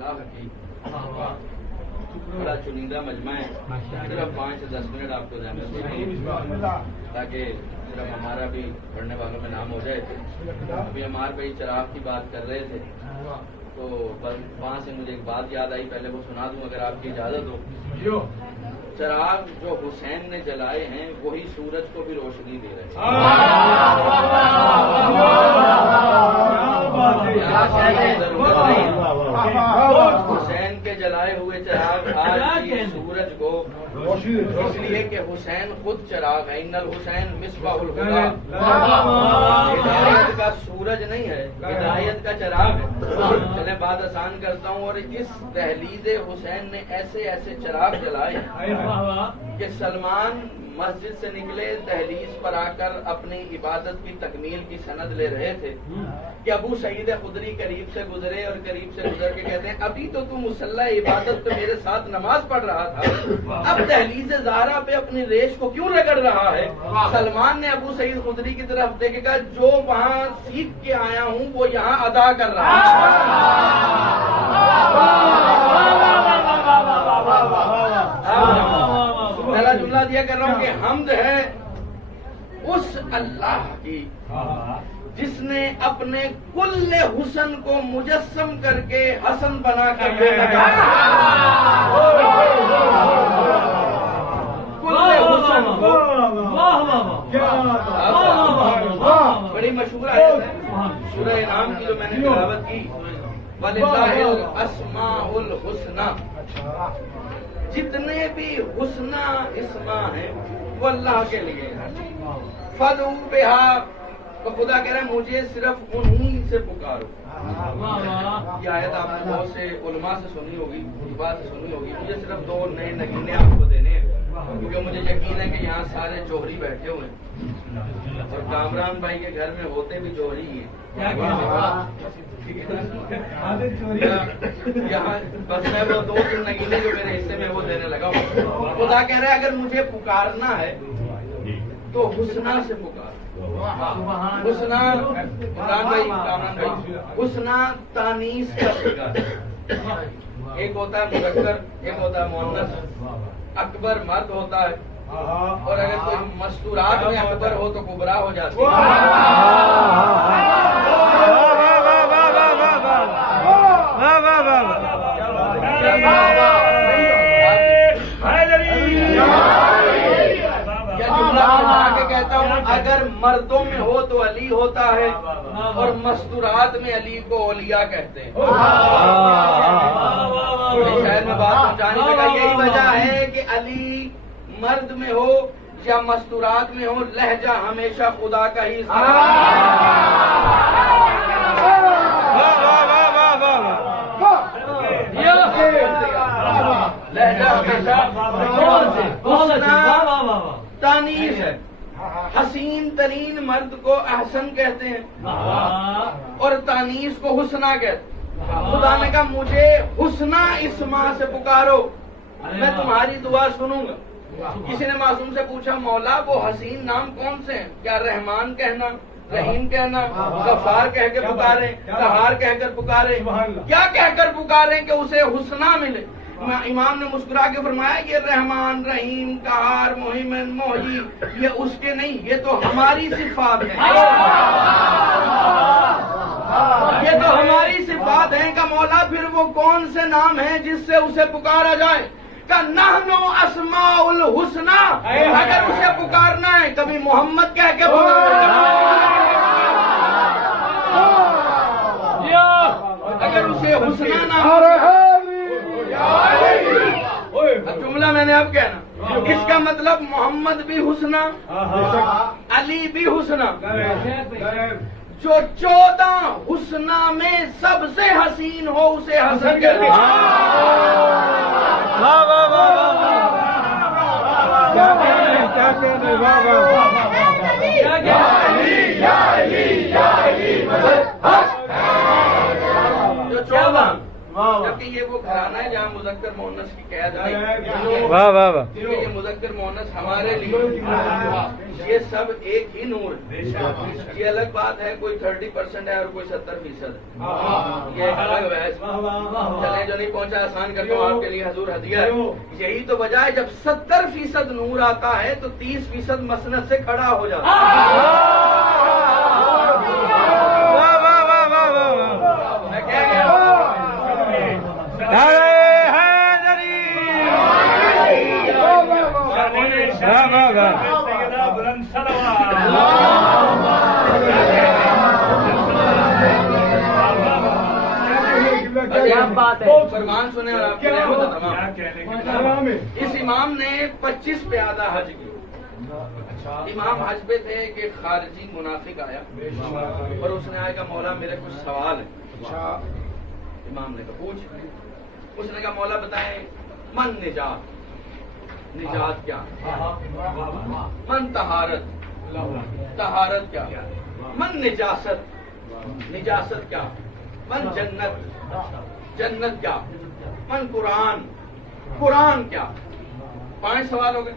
اللہ کی بڑا چنندہ مجمع ہے. صرف 5 سے 10 منٹ آپ کو زحمت دیجیے تاکہ صرف ہمارا بھی پڑھنے والوں میں نام ہو جائے. ابھی ہمارے بھائی چراغ کی بات کر رہے تھے تو بس وہاں سے مجھے ایک بات یاد آئی, پہلے وہ سنا دوں اگر آپ کی اجازت ہو. چراغ جو حسین نے جلائے ہیں وہی سورج کو بھی روشنی دے رہے ہیں. حسین کے جلائے ہوئے چراغ آج بھی سورج کو اس لیے کہ حسین خود چراغ ہے. ان الحسین مصباح الہدی, ہدایت کا سورج نہیں ہے, ہدایت کا چراغ ہے. چلے بات آسان کرتا ہوں. اور اس دہلیز حسین نے ایسے ایسے چراغ جلائے کہ سلمان مسجد سے نکلے, دہلیز پر آ کر اپنی عبادت کی تکمیل کی سند لے رہے تھے کہ ابو سعید خدری قریب سے گزرے اور قریب سے گزر کے کہتے ہیں ابھی تو تم مصلی عبادت پہ میرے ساتھ نماز پڑھ رہا تھا, اب دہلیز زہرا پہ اپنی ریش کو کیوں رگڑ رہا ہے؟ سلمان نے ابو سعید خدری کی طرف دیکھے گا, جو وہاں سیکھ کے آیا ہوں وہ یہاں ادا کر رہا پہلا جملہ دیا کر رہا ہوں کہ حمد ہے اس اللہ کی جس نے اپنے کل حسن کو مجسم کر کے حسن بنا کر بڑی مشہور آیت ہے سورہ انعام کی جو میں نے تلاوت کی, وَلِلَّهِ الْأَسْمَاءُ الْحُسْنَى, جتنے بھی حسنہ اسماء ہیں وہ اللہ کے لیے ہیں. فَادْعُوا بِهَا, تو خدا کہہ رہا ہے مجھے صرف انہی سے پکارو. یہ آیت آپ نے بہت سے علماء سے سنی ہوگی, خطبہ سے سنی ہوگی. مجھے صرف 2 نئے نگینے آپ کو دینے ہیں کیونکہ مجھے یقین ہے کہ یہاں سارے جوہری بیٹھے ہوئے ہیں اور کامران بھائی کے گھر میں ہوتے بھی جوہری ہی ہیں. یہاں بس میں وہ 2-3 نگینے جو میرے حصے میں وہ دینے لگا ہوں. خدا کہہ رہا ہے اگر مجھے پکارنا ہے تو حسنہ سے پکار. حسنہ عمران بھائی, کامران بھائی, حسنہ تانیث کا صیغہ, ایک ہوتا ہے مذکر, ایک ہوتا ہے مؤنث. اکبر مرد ہوتا ہے اور اگر کوئی مستورات میں اکبر ہو تو کبرا ہو جاتی ہے. کہتا ہوں اگر مردوں میں ہو تو علی ہوتا ہے اور مستورات میں علی کو اولیاء کہتے ہیں. شاید میں بات پہنچانے لگا, یہی وجہ ہے کہ علی مرد میں ہو یا مستورات میں ہو لہجہ ہمیشہ خدا کا ہی لہجہ تانیث ہے. حسین ترین مرد کو احسن کہتے ہیں اور تانیث کو حسنہ کہتے ہیں. خدا نے کہا مجھے حسنہ اسما سے پکارو, میں تمہاری دعا سنوں گا. کسی نے معصوم سے پوچھا مولا وہ حسین نام کون سے ہیں؟ کیا رحمان کہنا, رحیم کہنا, غفار کہہ کے پکارے, قہار کہہ کر پکارے, کیا کہہ کر پکارے کہ اسے حسنہ ملے؟ امام نے مسکرا کے فرمایا یہ رحمان, رحیم, قہار, محیمن, محیی یہ اس کے نہیں, یہ تو ہماری صفات ہیں. یہ تو ہماری صفات ہیں. کہ مولا پھر وہ کون سے نام ہیں جس سے اسے پکارا جائے؟ کہ نحنو اسماء الحسنى, اگر اسے پکارنا ہے کبھی محمد کہہ کے اگر اسے حسنہ نہ جملہ میں نے اب کہنا, اس کا مطلب محمد بھی حسنہ, علی بھی حسنہ. جو 14 حسنہ میں سب سے حسین ہو اسے حسن کہتے ہیں. جو 14 جبکہ یہ وہ گھرانہ ہے جہاں مذکر مؤنث کی قید نہیں. واہ واہ واہ. یہ مذکر مؤنث ہمارے لیے یہ سب ایک ہی نور ہے. یہ الگ بات ہے کوئی 30% ہے اور کوئی 70% ہے. یہ الگ بحث. چلے جو نہیں پہنچا آسان کرتا ہوں آپ کے لیے حضور ہدیہ ہے. یہی تو وجہ ہے جب 70% نور آتا ہے تو 30% مسند سے کھڑا ہو جاتا ہے. میں کہہ گیا فرمان سنیں اور آپ کی رحمت تمام. اس امام نے 25 پیادہ حج کی. امام حج پہ تھے کہ خارجی منافق آیا اور اس نے آیا کہ مولا میرے کچھ سوال ہے. امام نے کہا پوچھ. اس نے کہا مولا بتائیں من نجات, نجات کیا, من طہارت, طہارت کیا, من نجاست, نجاست کیا, من جنت, جنت کیا, من قرآن, قرآن کیا. 5 سوال ہو گئے.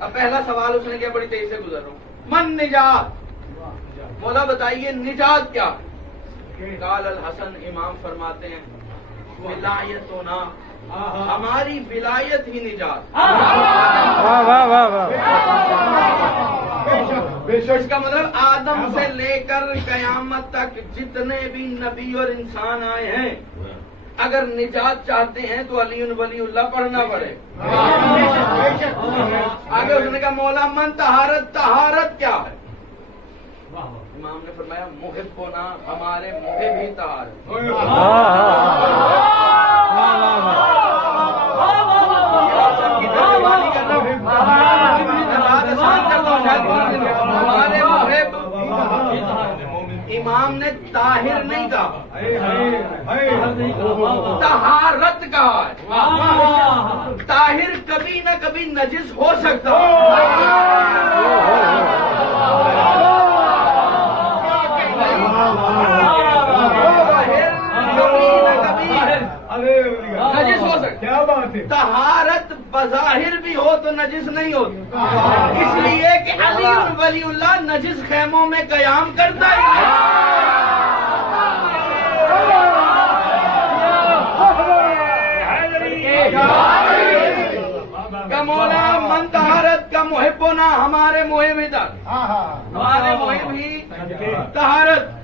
اب پہلا سوال اس نے کیا بڑی تیزی سے گزر رہا ہوں. من نجات, مولا بتائیے نجات کیا. قال الحسن, امام فرماتے ہیں ولایتنا, ہماری ولایت ہی نجات. اس کا مطلب آدم سے لے کر قیامت تک جتنے بھی نبی اور انسان آئے ہیں اگر نجات چاہتے ہیں تو علی ولی اللہ پڑھنا پڑے. آگے اس نے کہا مولا من طہارت, طہارت کیا ہے. امام نے فرمایا محب ہونا, ہمارے محب ہی طہارت. ہمارے محب. امام نے طاہر نہیں کہا, طہارت کہا ہے. طاہر کبھی نہ کبھی نجس ہو سکتا نجس ہو سکتا. کیا بات ہے. طہارت بظاہر بھی ہو تو نجس نہیں ہوتی, اس لیے کہ علی ولی اللہ نجس خیموں میں قیام کرتا ہے. کا مولا من طہارت کا محب ہونا, ہمارے محب ہی تھا, ہمارے محب ہی طہارت.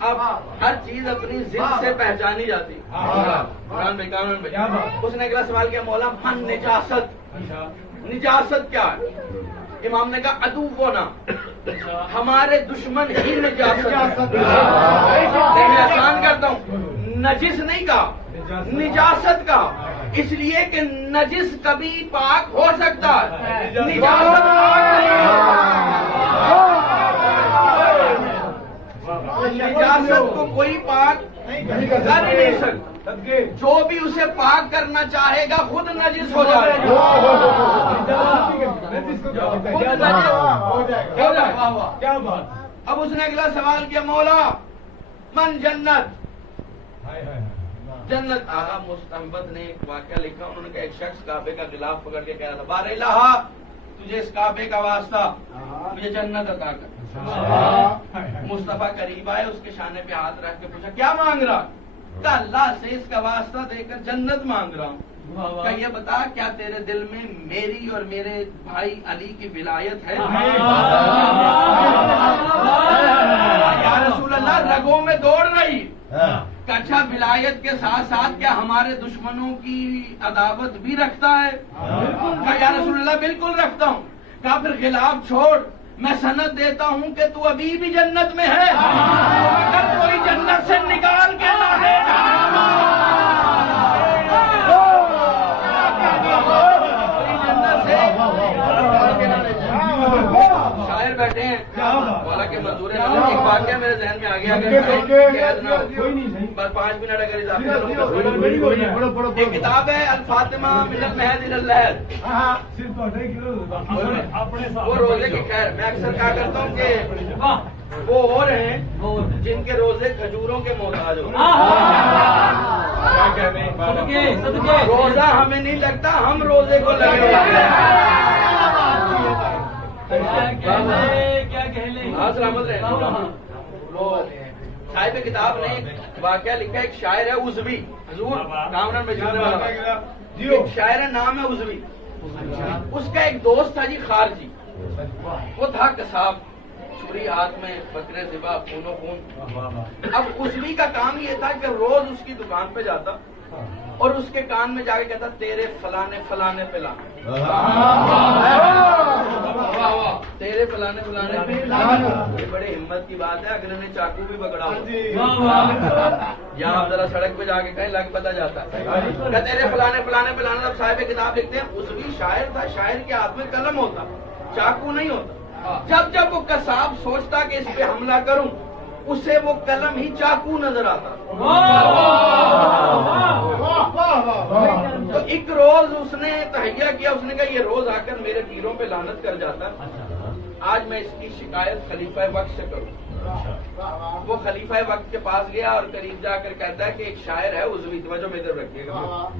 اب ہر چیز اپنی ضد سے پہچانی جاتی. قرآن میں قانون میں اس نے اگلا سوال کیا مولا من نجاست, نجاست کیا ہے. امام نے کہا عدو ہونا, ہمارے دشمن ہی نجاست. میں آسان کرتا ہوں, نجس نہیں کہا, نجاست کہا, اس لیے کہ نجس کبھی پاک ہو سکتا ہے, نجاست نجاست کو کوئی پاک کر ہی نہیں سکتا. جو بھی اسے پاک کرنا چاہے گا خود نجس ہو جائے گا. اب اس نے اگلا سوال کیا مولا من جنت, جنت. آغا مستحبت نے ایک واقعہ لکھا, انہوں نے کہا ایک شخص کعبے کا غلاف پکڑ کے کہہ رہا تھا بار الہ تجھے اس کعبے کا واسطہ مجھے جنت عطا کر. مصطفیٰ قریب آئے, اس کے شانے پہ ہاتھ رکھ کے پوچھا کیا مانگ رہا. کہا اللہ سے اس کا واسطہ دے کر جنت مانگ رہا ہوں. کہ یہ بتا کیا تیرے دل میں میری اور میرے بھائی علی کی ولایت ہے. یا رسول اللہ رگوں میں دوڑ رہی. اچھا ولایت کے ساتھ ساتھ کیا ہمارے دشمنوں کی عداوت بھی رکھتا ہے. کہا یا رسول اللہ بالکل رکھتا ہوں. کہا پھر خلاف چھوڑ, میں سند دیتا ہوں کہ تو ابھی بھی جنت میں ہے, اگر کوئی جنت سے نکال کے لانے شاعر بیٹھے ہیں مولا کے مزدور ہیں. ایک واقعہ میرے ذہن میں آ گیا, بس 5 منٹ اگر اضافہ. ایک کتاب ہے الفاطمہ من المہد الی اللحد, وہ روزے کی خیر. میں اکثر کہا کرتا ہوں کہ وہ اور ہیں جن کے روزے کھجوروں کے محتاج ہوتے ہیں. روزہ ہمیں نہیں لگتا, ہم روزے کو لگے. ہاں سلامت رہے. وہ صاحب کتاب نے ایک واقعہ لکھا, ایک شاعر ہے عزوی, حضور کامران میں جانے والا ایک شاعر ہے, نام ہے عزوی. اس کا ایک دوست تھا جی خارجی, وہ تھا قصاب, چھری ہاتھ میں, بکرے ذبح, خون و خون. اب عزوی کا کام یہ تھا کہ روز اس کی دکان پہ جاتا اور اس کے کان میں جا کے کہتا تیرے فلانے فلانے پہ لانا, تیرے فلانے فلانے پہ لانا. یہ بڑی ہمت کی بات ہے, اگلے نے چاقو بھی پکڑا یا آپ ذرا سڑک پہ جا کے کہیں لگ پتا جاتا ہے کہ تیرے فلانے فلانے پہ لانا. اب صاحب کتاب لکھتے ہیں عزوی شاعر تھا, شاعر کے ہاتھ میں قلم ہوتا, چاقو نہیں ہوتا. جب جب وہ قصاب سوچتا کہ اس پہ حملہ کروں, اسے وہ قلم ہی چاقو نظر آتا. تو ایک روز اس نے تہیہ کیا, اس نے کہا یہ روز آ کر میرے پیروں پہ لعنت کر جاتا, آج میں اس کی شکایت خلیفہ وقت سے کروں. وہ خلیفہ وقت کے پاس گیا اور قریب جا کر کہتا ہے کہ ایک شاعر ہے عزوی, توجہ میں ادھر رکھیے گا,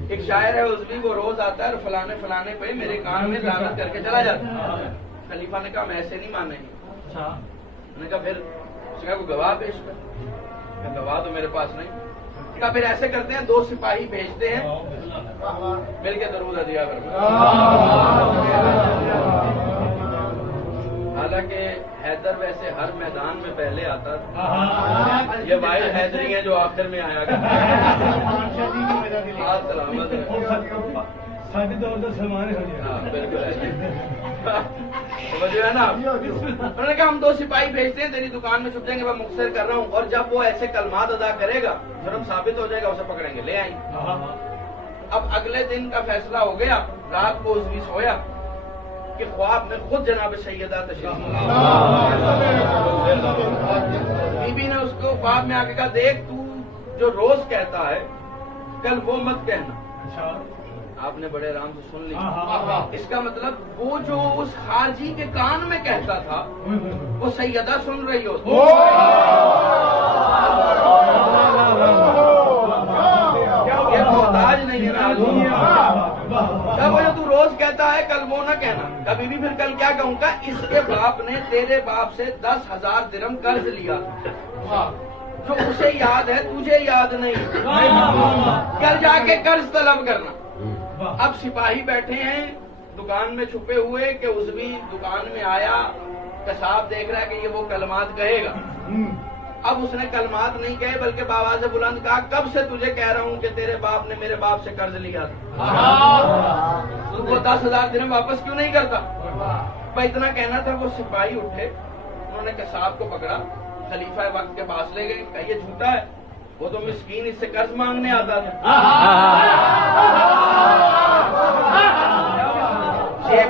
ایک شاعر ہے عزوی, وہ روز آتا ہے اور فلانے فلانے پہ میرے کان میں لعنت کر کے چلا جاتا ہے. خلیفہ نے کہا میں ایسے نہیں مانیں گے. میں نے کہا پھر اس کا کوئی گواہ پیش کر. گواہ تو میرے پاس نہیں. کہا پھر ایسے کرتے ہیں, 2 سپاہی بھیجتے ہیں, مل کے درود دیا کر. حالانکہ حیدر ویسے ہر میدان میں پہلے آتا تھا, یہ واحد حیدری ہیں جو آخر میں آیا کرتا. سلامت ہے. بالکل ہے نا. انہوں نے کہا ہم 2 سپاہی بھیجتے ہیں, تیری دکان میں چھپ جائیں گے, میں مختصر کر رہا ہوں, اور جب وہ ایسے کلمات ادا کرے گا جرم ثابت ہو جائے گا, اسے پکڑیں گے, لے آئیں گے. اب اگلے دن کا فیصلہ ہو گیا, رات کو عزوی سویا کہ خواب میں خود جناب سیدہ تشریف, بی بی نے اس کو خواب میں آ کے کہا دیکھ تو جو روز کہتا ہے کل وہ مت کہنا. آپ نے بڑے آرام سے سن لی. اس کا مطلب وہ جو اس خارجی کے کان میں کہتا تھا وہ سیدہ سن رہی ہوتی. یہ محتاج نہیں ہے نا. وہ جو تو روز کہتا ہے کل وہ نہ کہنا. کبھی بھی پھر کل کیا کہوں گا, اس کے باپ نے تیرے باپ سے 10,000 درہم قرض لیا جو اسے یاد ہے تجھے یاد نہیں. کل جا کے قرض طلب کرنا. اب سپاہی بیٹھے ہیں دکان میں چھپے ہوئے کہ عزوی دکان میں آیا, قصاب دیکھ رہا ہے کہ یہ وہ کلمات کہے گا. اب اس نے کلمات نہیں کہے بلکہ بآواز بلند کہا کب سے تجھے کہہ رہا ہوں کہ تیرے باپ نے میرے باپ سے قرض لیا تھا, تو وہ 10,000 درہم واپس کیوں نہیں کرتا. اتنا کہنا تھا. وہ سپاہی اٹھے, انہوں نے قصاب کو پکڑا, خلیفہ وقت کے پاس لے گئے. کہ یہ جھوٹا ہے, وہ تو مسکین اس سے قرض مانگنے آتا تھا.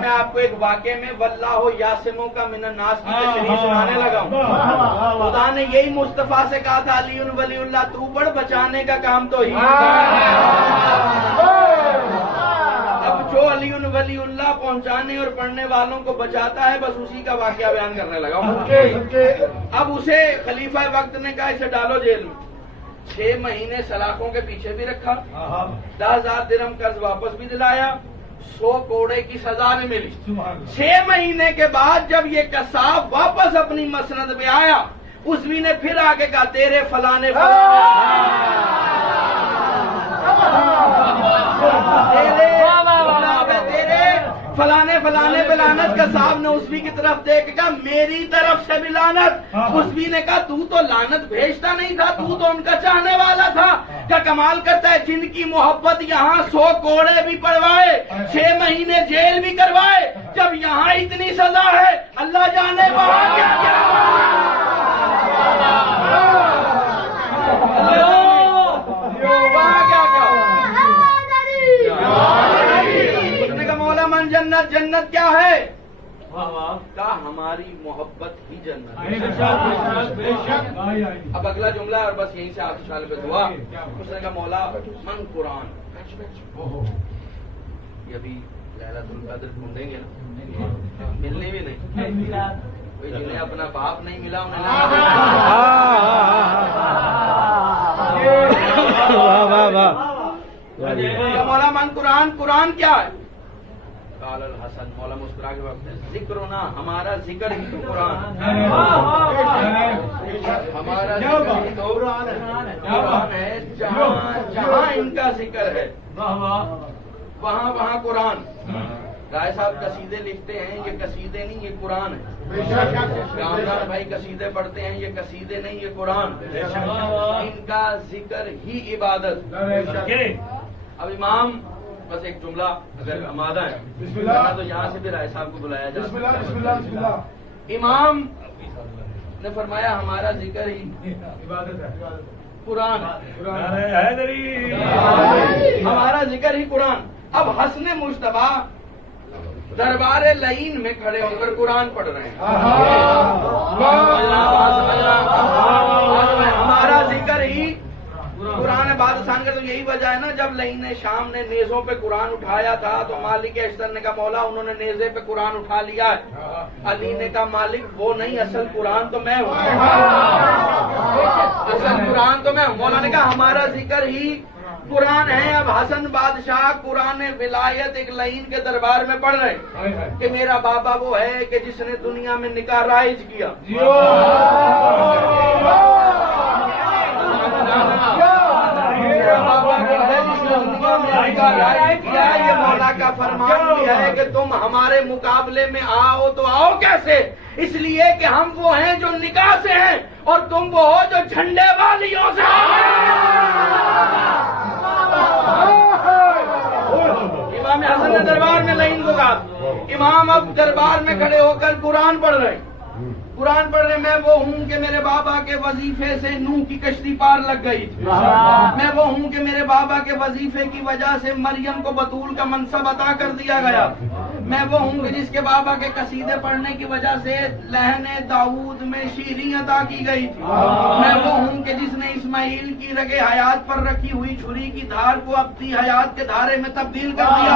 میں آپ کو ایک واقعے میں واللہ یاسموں کا من الناس کی تشریح سنانے لگا ہوں. خدا نے یہی مصطفیٰ سے کہا تھا علی ولی اللہ تو بڑھ, بچانے کا کام تو ہی. اب جو علی ولی اللہ پہنچانے اور پڑھنے والوں کو بچاتا ہے, بس اسی کا واقعہ بیان کرنے لگا ہوں. اب اسے خلیفہ وقت نے کہا اسے ڈالو جیل میں. 6 مہینے سلاخوں کے پیچھے بھی رکھا, 10,000 درہم قرض واپس بھی دلایا, 100 کوڑے کی سزا بھی ملی. 6 مہینے کے بعد جب یہ قصاب واپس اپنی مسند میں آیا, عزوی نے پھر آگے کہا تیرے فلانے فلانے فلانے پہ لعنت. قصاب نے عزوی کی طرف دیکھ کے کہا میری طرف سے بھی لعنت. عزوی نے کہا تو لعنت بھیجتا نہیں تھا, تو ان کا چاہنے والا تھا. کیا کمال کرتا ہے, جن کی محبت یہاں 100 کوڑے بھی پڑوائے, 6 مہینے جیل بھی کروائے, جب یہاں اتنی سزا ہے اللہ جانے وہاں کیا کیا. جنت جنت کیا ہے, کا ہماری محبت ہی جنت. اب اگلا جملہ اور بس یہیں سے آپ سال پہ دعا. اس نے کہا مولا من قرآن, یہ ابھی ليلة القدر ڈھونڈیں گے نا, ملنی بھی نہیں. جنہیں اپنا باپ نہیں ملا انہیں مولا من قرآن، قرآن کیا ہے؟ قال الحسن، مولا مسکرا کے وقت ذکر ہونا، ہمارا ذکر ہی تو قرآن، ہمارا ذکر ہی تو قرآن ہے، جہاں ان کا ذکر ہے وہاں قرآن۔ رائے صاحب قصیدے لکھتے ہیں، یہ قصیدے نہیں، یہ قرآن ہے۔ کامران بھائی قصیدے پڑھتے ہیں، یہ قصیدے نہیں، یہ قرآن۔ ان کا ذکر ہی عبادت۔ اب امام بس ایک جملہ اگر آمادہ ہے تو یہاں سے بھی رائے صاحب کو بلایا جا سکتا ہے۔ امام نے فرمایا ہمارا ذکر ہی عبادت ہے، قرآن، ہمارا ذکر ہی قرآن۔ اب حسن مجتبیٰ دربار لعین میں کھڑے ہو کر قرآن پڑھ رہے ہیں، ہمارا ذکر ہی قرآن بات آسان کر۔ تو یہی وجہ ہے نا، جب لعین شام نے نیزوں پہ قرآن اٹھایا تھا تو مالک اشتر نے کہا مولا انہوں نے نیزے پہ قرآن اٹھا لیا ہے۔ علی نے کہا مالک وہ نہیں، اصل قرآن تو میں ہوں، اصل قرآن تو میں ہوں۔ مولا نے کہا ہمارا ذکر ہی قرآن ہے۔ اب حسن بادشاہ قرآن ولایت ایک لعین کے دربار میں پڑھ رہے ہیں کہ میرا بابا وہ ہے کہ جس نے دنیا میں نکاح رائج کیا، میرا بابا وہ ہے جس نے دنیا میں نکاح رائج کیا۔ یہ مولا کا فرمان بھی ہے کہ تم ہمارے مقابلے میں آؤ تو آؤ کیسے؟ اس لیے کہ ہم وہ ہیں جو نکاح سے ہیں اور تم وہ ہو جو جھنڈے والیوں سے۔ امام حسن نے دربار میں لعین کو کہا، امام اب دربار میں کھڑے ہو کر قرآن پڑھ رہے ہیں، قرآن پڑھ رہے۔ میں وہ ہوں کہ میرے بابا کے وظیفے سے نوح کی کشتی پار لگ گئی تھی، میں وہ ہوں کہ میرے بابا کے وظیفے کی وجہ سے مریم کو بطول کا منصب عطا کر دیا گیا، میں وہ ہوں کہ جس کے بابا کے قصیدے پڑھنے کی وجہ سے لہن داؤد میں شیریں عطا کی گئی تھی، میں وہ ہوں کہ جس نے اسماعیل کی رگ حیات پر رکھی ہوئی چھری کی دھار کو اپنی حیات کے دھارے میں تبدیل کر دیا۔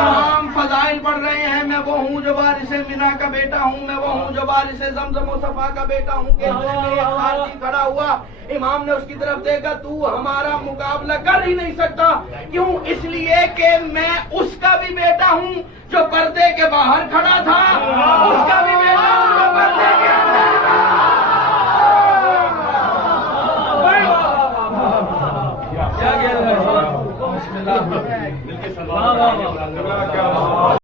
امام فضائل پڑھ رہے ہیں، میں وہ ہوں جو وارث مینا کا بیٹا ہوں، میں وہ ہوں جو وارث زمزم و صفا کا بیٹا ہوں کہ ایک خارجی کھڑا ہوا، امام نے اس کی طرف دیکھا، تو ہمارا مقابلہ کر ہی نہیں سکتا، کیوں؟ اس لیے کہ میں اس کا بھی بیٹا ہوں جو پردے کے باہر کھڑا تھا، اس کا بھی بیٹا ہوں جو پردے کے